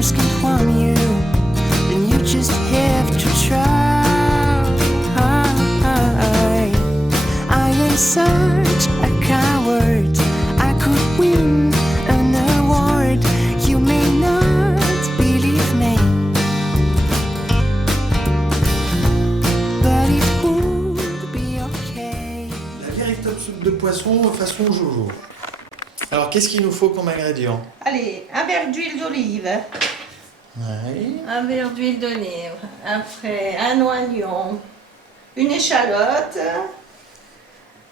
asking from you, and you just have to try. I am such a coward. I could win an award. You may not believe me, but it would be okay. La véritable soupe de poisson façon Jojo. Alors, qu'est-ce qu'il nous faut comme ingrédient? Allez, un verre d'huile d'olive. Ouais. Un verre d'huile d'olive. Après, un oignon. Une échalote.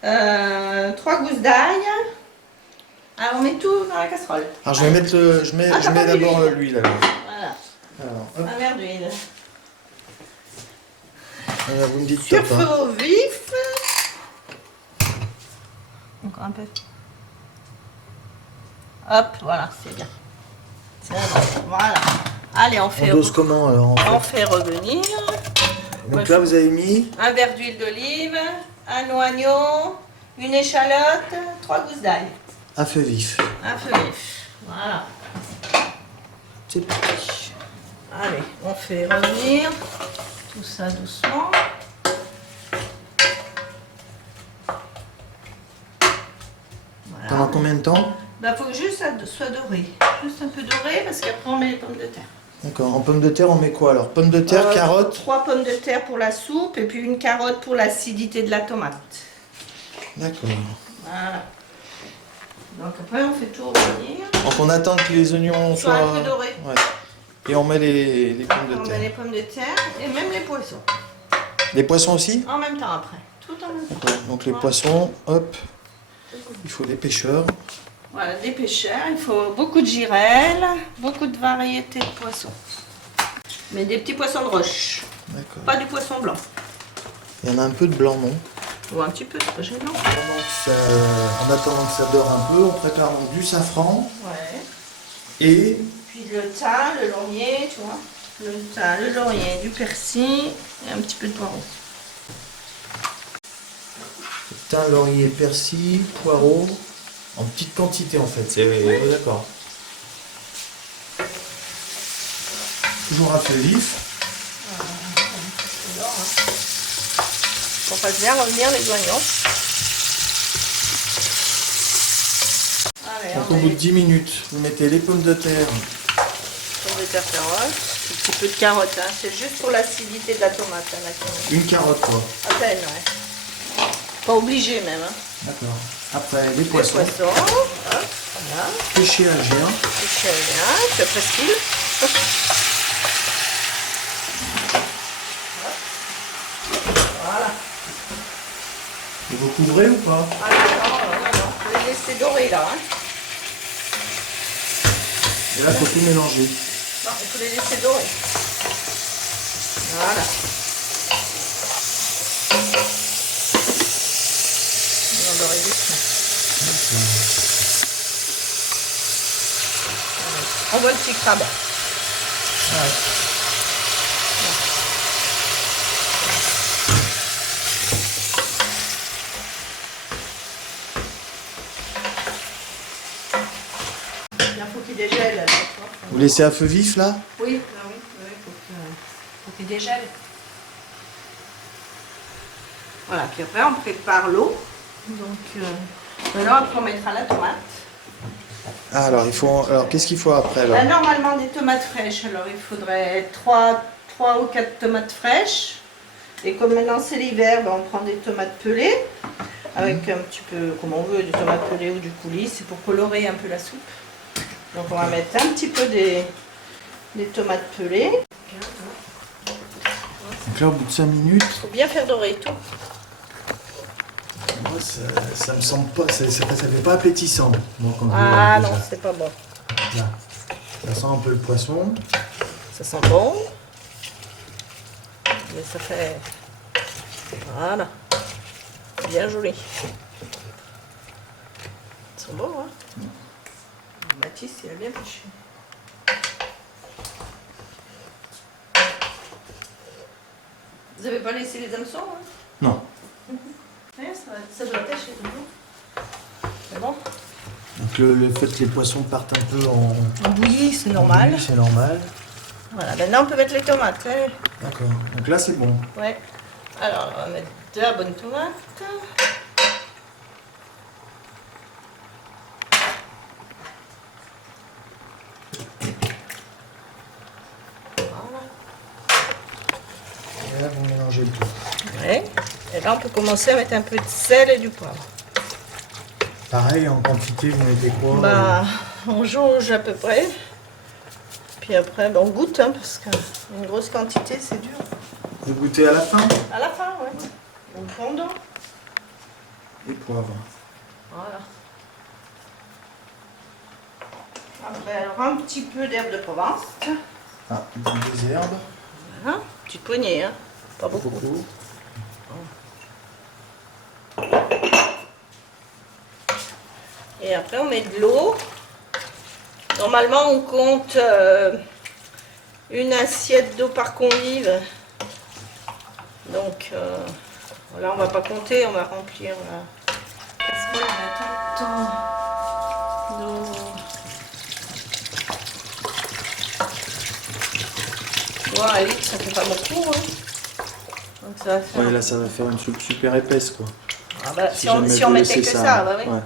3 gousses d'ail. Alors, on met tout dans la casserole. Alors, je vais mettre je mets d'abord l'huile alors. Voilà. Alors, hop. Un verre d'huile. Alors, vous me dites Sur top, hein. feu vif. Encore un peu. Hop, voilà, c'est bien. C'est bon, voilà. Allez, On dose comment alors? on fait revenir. Donc là, vous avez mis Un verre d'huile d'olive, un oignon, une échalote, 3 gousses d'ail. à feu vif. Un feu vif. Voilà. C'est parti. Allez, on fait revenir tout ça doucement. Voilà. Pendant combien de temps? Bah, faut que juste ça soit doré. Juste un peu doré parce qu'après on met les pommes de terre. D'accord. En pommes de terre, on met quoi alors? Pommes de terre, carottes? 3 pommes de terre pour la soupe et puis une carotte pour l'acidité de la tomate. D'accord. Voilà. Donc après on fait tout revenir. Donc on attend que les oignons Soit soient... un peu dorés. Ouais. Et on met les pommes de On met terre. les pommes de terre et même les poissons. Les poissons aussi? En même temps après. Tout en même temps. D'accord. Donc les poissons, hop. Il faut des pêcheurs. Voilà, des pêcheurs. Il faut beaucoup de girelles, beaucoup de variétés de poissons. Mais des petits poissons de roche. D'accord. Pas du poisson blanc. Il y en a un peu de blanc, non? Ou un petit peu, c'est pas gênant. En attendant que ça dore un peu, on prépare donc du safran Ouais. et Puis le thym, le laurier, tu vois. Le thym, le laurier, du persil et un petit peu de poireau. thym, laurier, persil, poireau, en petite quantité en fait. C'est d'accord. Toujours à feu vif. On fasse bien revenir les oignons. Allez, Donc on au met bout de 10 minutes, vous mettez les pommes de terre. les pommes de terre carottes, un petit peu de carottes, hein. C'est juste pour l'acidité de la tomate. Hein, la carotte. Une carotte quoi. À peine, ouais. Pas obligé même. Hein. D'accord. Après les Les poissons. poissons, hop, voilà. Pêchés à géant. C'est bien, c'est facile. Voilà. Et vous couvrez ou pas? Ah non, non. Faut les laisser dorer là. Hein. Et là, il faut tout mélanger. Non, il faut les laisser dorer. Voilà. On va dorer doucement. On voit le petit crabe. Ouais. Il faut qu'il dégèle. Là, tu vois. Vous laissez à feu vif là? Oui, faut qu'il dégèle. Voilà, puis après on prépare l'eau. Donc maintenant après on mettra la tomate. Ah, alors il faut. Alors qu'est-ce qu'il faut après Là, alors? normalement des tomates fraîches, alors il faudrait 3 ou 4 tomates fraîches. Et comme maintenant c'est l'hiver, ben, on prend des tomates pelées. Avec un petit peu, comme on veut, des tomates pelées ou du coulis. C'est pour colorer un peu la soupe. Donc on va mettre un petit peu des tomates pelées. Donc là, au bout de 5 minutes, Il faut bien faire dorer tout. moi, ça me semble pas, ça fait pas appétissant. Donc, on Ah déjà. non, c'est pas bon. Là, ça sent un peu le poisson. Ça sent bon. Mais ça fait... Voilà. Bien joli. Ils sont beaux, hein. Mathis, il a bien pêché. Vous avez pas laissé les hameçons, hein? Non. Ouais, ça doit pêcher toujours. C'est bon? Donc le fait que les poissons partent un peu en bouillie, c'est normal. bouillie, c'est normal. Voilà, maintenant on peut mettre les tomates. Hein. D'accord. Donc là, c'est bon. Ouais. Alors, on va mettre de la bonne tomate. Voilà. Et là, vous mélangez le tout. Ouais. Et là, on peut commencer à mettre un peu de sel et du poivre. Pareil, en quantité, vous mettez quoi? Bah, on jauge à peu près. Puis après, bah, on goûte, hein, parce qu'une grosse quantité, c'est dur. Vous goûtez à la fin? À la fin, ouais. On fondant. Et poivre. Voilà. Après, alors un petit peu d'herbe de Provence. Ah, des herbes. Voilà. Petite poignée, hein. Pas beaucoup. Et après, on met de l'eau. Normalement, on compte une assiette d'eau par convive. Donc, là, on va pas compter, on va remplir la casserole. On met autant d'eau. Ouais, un litre, ça fait pas beaucoup. Hein. Donc, ça va faire... Ouais, là, ça va faire une soupe super épaisse, quoi. Ah bah, si jamais on vous mettait laissez que ça, bah oui. Ouais.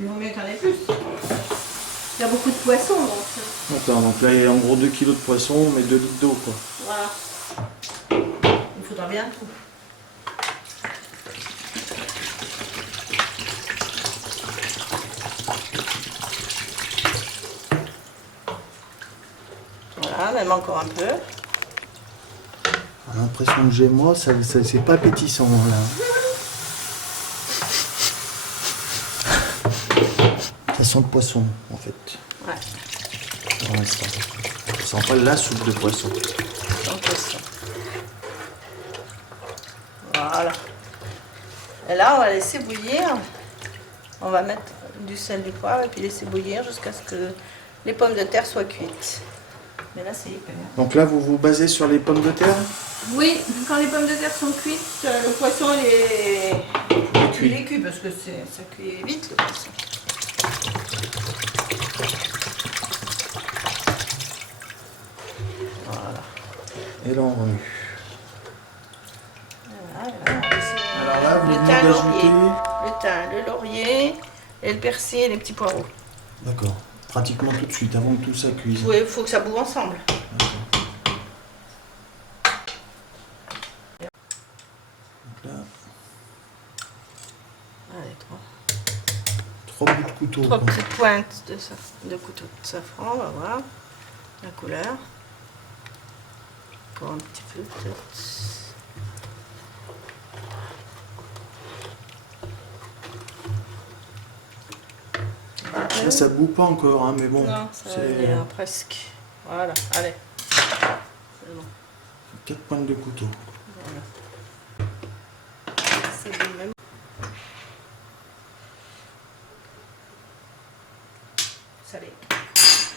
Il vaut mieux qu'il y en ait plus. Il y a beaucoup de poissons, donc... D'accord, donc là, il y a en gros 2 kg de poisson, on met 2 litres d'eau, quoi. Voilà. Il faudra bien tout. Voilà, même encore un peu. L'impression que j'ai, moi, ça c'est pas appétissant, là. Ça sent le poisson, en fait. Ouais, Pour l'instant. Ça sent pas la soupe de poisson. sans poisson. Voilà. Et là, on va laisser bouillir. On va mettre du sel, du poivre et puis laisser bouillir jusqu'à ce que les pommes de terre soient cuites. Mais là, c'est hyper. Donc là, vous vous basez sur les pommes de terre? Oui, quand les pommes de terre sont cuites, le poisson il est cuit parce que ça cuit vite le poisson. Voilà. Et là, on remue. Voilà, on va laisser Alors là, vous le venez thym, d'ajouter... le thym, le laurier, et le persil et les petits poireaux. D'accord. Pratiquement tout de suite, avant que tout ça cuise. Oui, il faut que ça boue ensemble. D'accord. Donc là, Allez, 3 bouts de couteau. trois quoi. petites pointes de couteau de safran, on va voir la couleur. Encore un petit peu peut-être. Là, ça bout pas encore, hein, mais bon. Non, ça va c'est venir, presque. Voilà, allez. C'est bon. 4 pointes de couteau. Voilà. C'est bon même. Salé.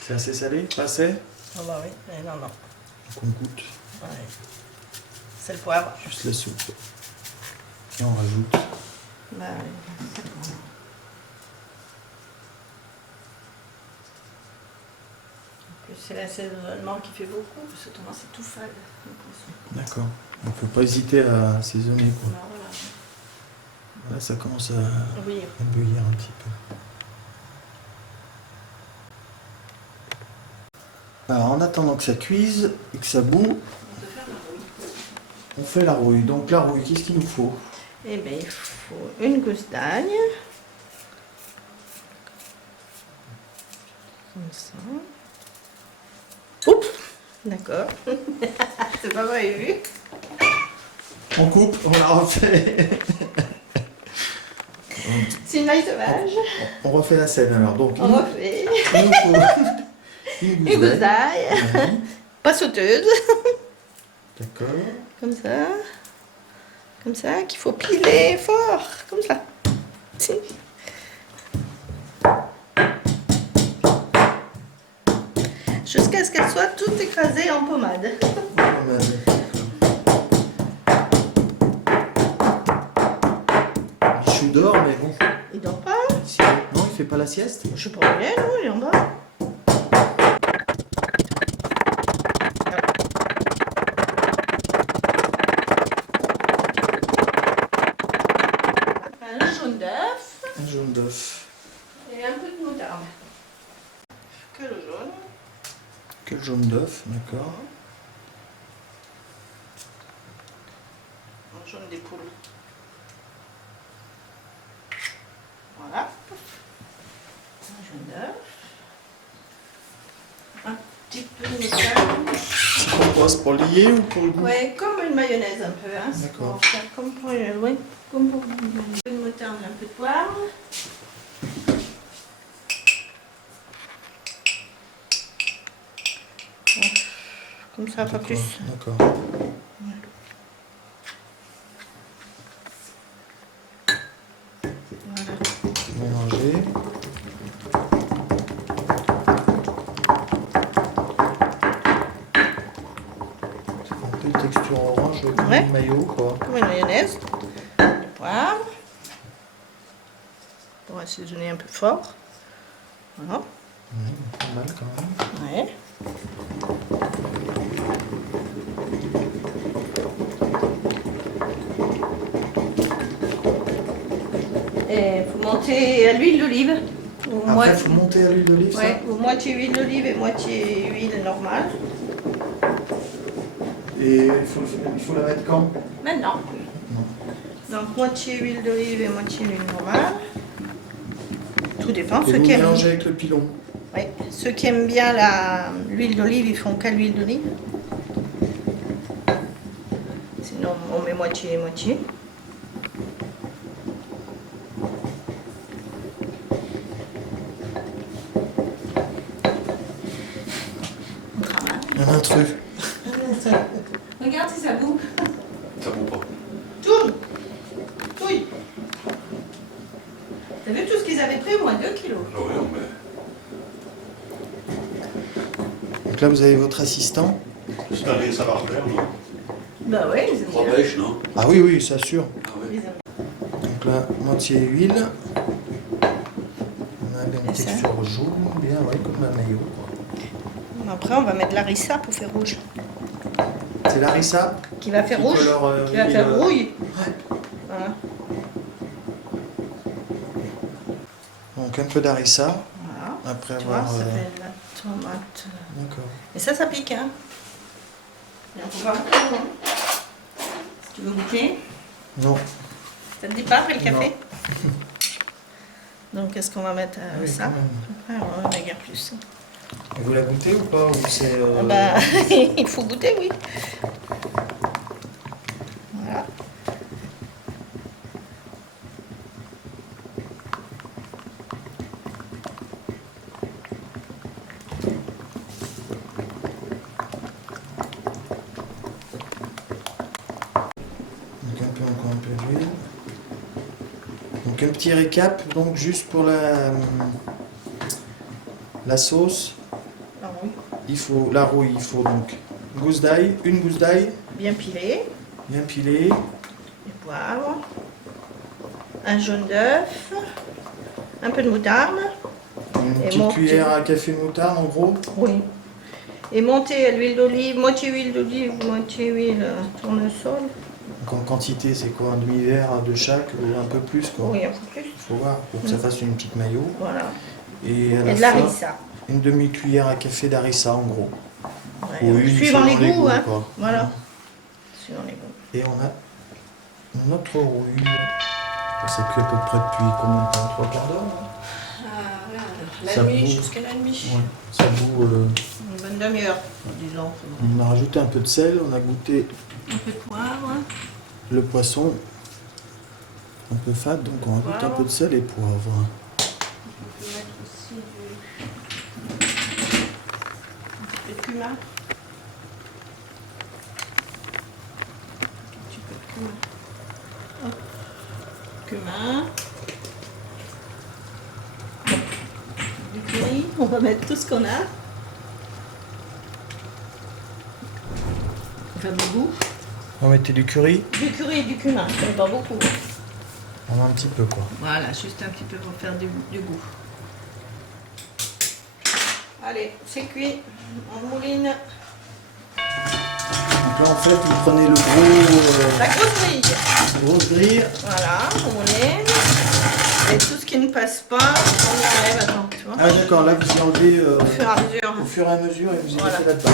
C'est assez salé? Pas assez? Ah bah oui, mais non, non. Donc on goûte Ouais. C'est le poivre. juste la soupe. Et on rajoute. Bah oui. C'est l'assaisonnement qui fait beaucoup, parce que autrement c'est tout fade. le poisson. D'accord. On peut pas hésiter à assaisonner, quoi. Alors, voilà. Là, ça commence Oui. à bouillir un petit peu. Alors, en attendant que ça cuise et que ça bout, On peut faire la rouille. on fait la rouille. Donc, la rouille, qu'est-ce qu'il nous faut? Eh bien, il faut une gousse d'ail. Comme ça. Oups! D'accord. C'est pas prévu. On coupe, on la refait. C'est une ail sauvage. On refait la scène alors. Donc, On refait. il nous faut Une gousse d'ail. Ouais. Pas sauteuse. D'accord. Comme ça. Comme ça, qu'il faut piler fort. Comme ça. Jusqu'à ce qu'elle soit toute écrasée en pommade. Chou d'or, mais bon. Il dort pas. Non, il fait pas la sieste? Je sais pas où il est, non, il est en bas. Un jaune d'œuf Un jaune d'œuf. et un peu de moutarde. Que le jaune. Que le jaune d'œuf, d'accord. Un jaune des poules. Voilà. Un jaune d'œuf. Un petit peu de moutarde. C'est pour quoi? C'est pour lier ou pour le goût? Ouais, comme une mayonnaise un peu. Hein. C'est D'accord. pour faire comme pour une, ouais, comme pour une mayonnaise. Un peu de moutarde, un peu de poivre. Comme ça, pas plus. D'accord. Voilà. Mélanger. Un peu de texture orange, comme Ouais. le maillot, quoi. Comme une mayonnaise. Du poivre. Pour assaisonner un peu fort. Voilà. Pas mal quand même. Ouais. Et il faut monter à l'huile d'olive. Après, il faut monter à l'huile d'olive, Ouais, ou moitié huile d'olive et moitié huile normale. ça? Et il faut la mettre quand? Maintenant. Donc moitié huile d'olive et moitié huile normale. Tout dépend. Et Ceux vous qui aiment, mélangez avec le pilon. ouais, ceux qui aiment bien l'huile d'olive, ils font qu'à l'huile d'olive. Sinon, on met moitié et moitié. On travaille. Un intrus. Regarde si ça boue. Ça vaut pas. Tourne. Touille. T'as vu tout ce qu'ils avaient pris au moins 2 kilos. Ah oui, non, mais Donc là, vous avez votre assistant. c'est un savoir-faire, non? Bah ouais, ils aiment Trois bien. pêches, non? Ah oui, oui, ça sûr. Ah oui. Ils aiment Donc là, moitié huile. On a une Et ça? texture jaune, bien, ouais, comme un maillot. bien. Après, on va mettre de la harissa pour faire rouge. C'est l'arissa Qui va faire qui rouge. colore, Qui va oui, faire rouille. Ouais. Voilà. Donc un peu d'harissa, Voilà. après Tu vois, avoir... ça fait de la tomate. D'accord. Et ça pique, hein. Et on peut voir tout, hein. Si tu veux goûter. Non. Ça te dit pas après le Non. café? Donc, est-ce qu'on va mettre Oui, ça? quand même. Après, on va mettre plus. Et vous la goûtez ou pas? Ou c'est... Ah bah, il faut goûter, oui. Voilà. Donc encore un peu d'huile. Donc un petit récap, donc juste pour la sauce, Ah oui. il faut la rouille, il faut donc une gousse d'ail, Bien pilé. bien pilée, Du poivre. Un jaune d'œuf. Un peu de moutarde. une Et petite monter. cuillère à café moutarde en gros. Oui. Et monter à l'huile d'olive, moitié huile d'olive, moitié huile tournesol. Donc en quantité, c'est quoi? Un demi-verre de chaque ou un peu plus quoi? Oui, un peu plus. Il faut voir pour que ça fasse une petite maillot. Voilà. Et à Et la de fin, l'arissa. une demi-cuillère à café d'harissa en gros. Ouais, Ou une, suivant les selon goûts, hein. quoi. Voilà. Suivant les goûts. Et on a notre rouille. Ça cuit à peu près depuis combien de temps? 3/4 d'heure, non? La Ça nuit bout. jusqu'à la nuit. Ouais. Ça bout. Une bonne demi-heure, disons. On a rajouté un peu de sel, on a goûté Un peu de poivre. le poisson un peu fade, donc on rajoute un Poivre. peu de sel et poivre. On peut mettre aussi un petit peu de cumin. Un petit peu de cumin. Hop. Cumin. Du curry. On va mettre tout ce qu'on a. Enfin, beaucoup. On va mettre du curry, Du curry et du cumin, mais pas beaucoup. on a un petit peu quoi. Voilà, juste un petit peu pour faire du goût. Allez, c'est cuit. On mouline. Donc là, en fait, vous prenez le gros, La grosse grille. grosse grille. Voilà, on mouline. Et tout ce qui ne passe pas, on l'enlève. Attends, tu vois. Ah d'accord, là vous y enlevez Au fur et à mesure. au fur et à mesure et vous y Voilà. mettez là-dedans.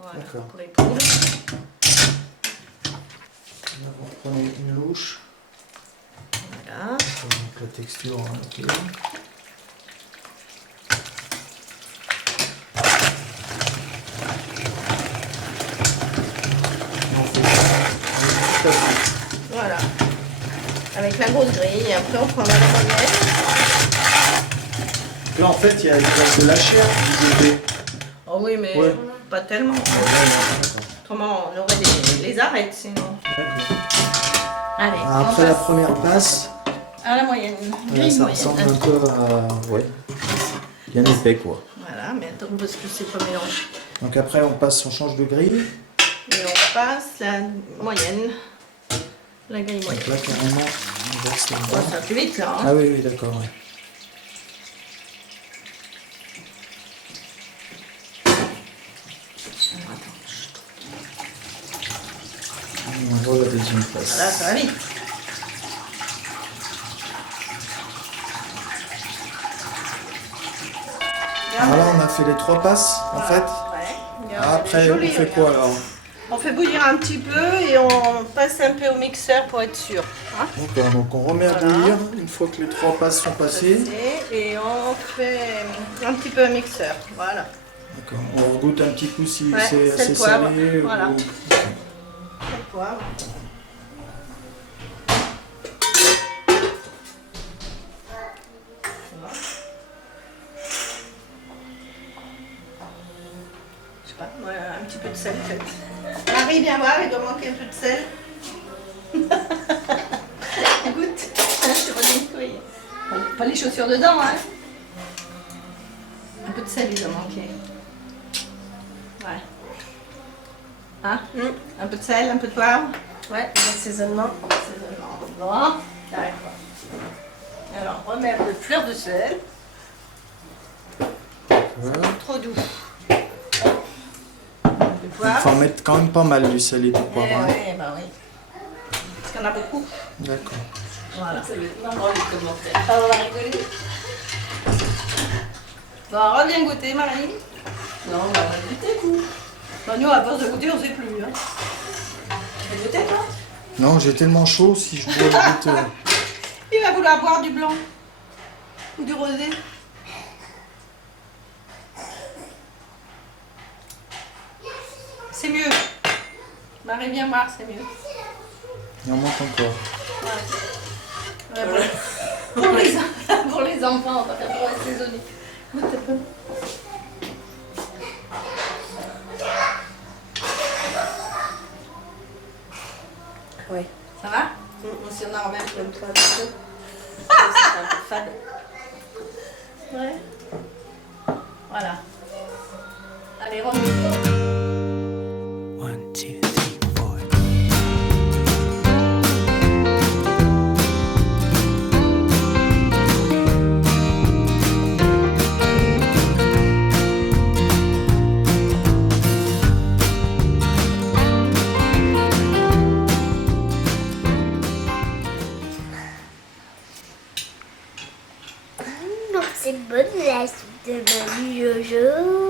Voilà, D'accord. pour les poules. Là, vous prenez une louche. Voilà. Donc la texture, hein, ok. Voilà. Avec la grosse grille. Et après, on prend la moyenne. Là en fait, il y a de la chair que vous mettez. Oh oui, mais Ouais. pas tellement. Autrement, on aurait les arêtes sinon. Allez, Ah, on après la passe première passe, à la moyenne. Grille ça moyenne. ressemble un peu à... Ouais, bien épais quoi. Voilà, mais attends parce que c'est pas mélangé. Donc après on change de grille. Et on passe la moyenne. La grille moyenne. Donc là carrément, on verse Bon, là-dedans. ça va plus vite là. Hein. Ah oui, oui, d'accord. Ouais. On voit la deuxième passe. Là, ça va vite. Alors là on a fait les 3 passes en fait. Ouais. Regarde, Après elle est jolie, on fait regarde. quoi alors? On fait bouillir un petit peu et on passe un peu au mixeur pour être sûr. Hein. D'accord, donc on remet à Voilà. bouillir une fois que les 3 passes sont passées. Et on fait un petit peu un mixeur. Voilà. D'accord. On regoute un petit coup si Ouais, c'est sel, assez poivre, salé. voilà. Ou... Le poivre. Je sais pas, moi, un petit peu de sel peut-être. Marie, viens voir, il doit manquer un peu de sel. Goûte. Je redis une couille. Pas les chaussures dedans, hein. Un peu de sel, il doit manquer. Ouais. Hein? Un peu de sel, un peu de poivre. Ouais, l'assaisonnement. Assaisonnement. Bon, d'accord. Alors, on remet un peu de fleur de sel. Voilà. Trop doux. Un peu de Il poivre. faut en mettre quand même pas mal du sel et du poivre. hein. Ouais, bah oui. Parce qu'il y en a beaucoup. D'accord. Voilà. Ça va être marrant les commentaires. Ah, on va rigoler. Bon, reviens goûter, Marie. Non, on va pas goûter, vous. Bah, nous, à force de goûter, on sait plus. Hein. Tu veux goûter, toi? Non, j'ai tellement chaud si je bois vite. Il va vouloir boire du blanc. Ou du rosé. C'est mieux. Marie, viens voir, c'est mieux. Il en manque encore. Ouais, pour les enfants, on va faire pour assaisonner. Goûte un peu. Oui. Ça va? Si on en remet un peu de toi, c'est un peu fade. Ouais. Voilà. Allez, remonte. 1, 2, 3, 4. C'est bonne la soupe de Mamie Jojo.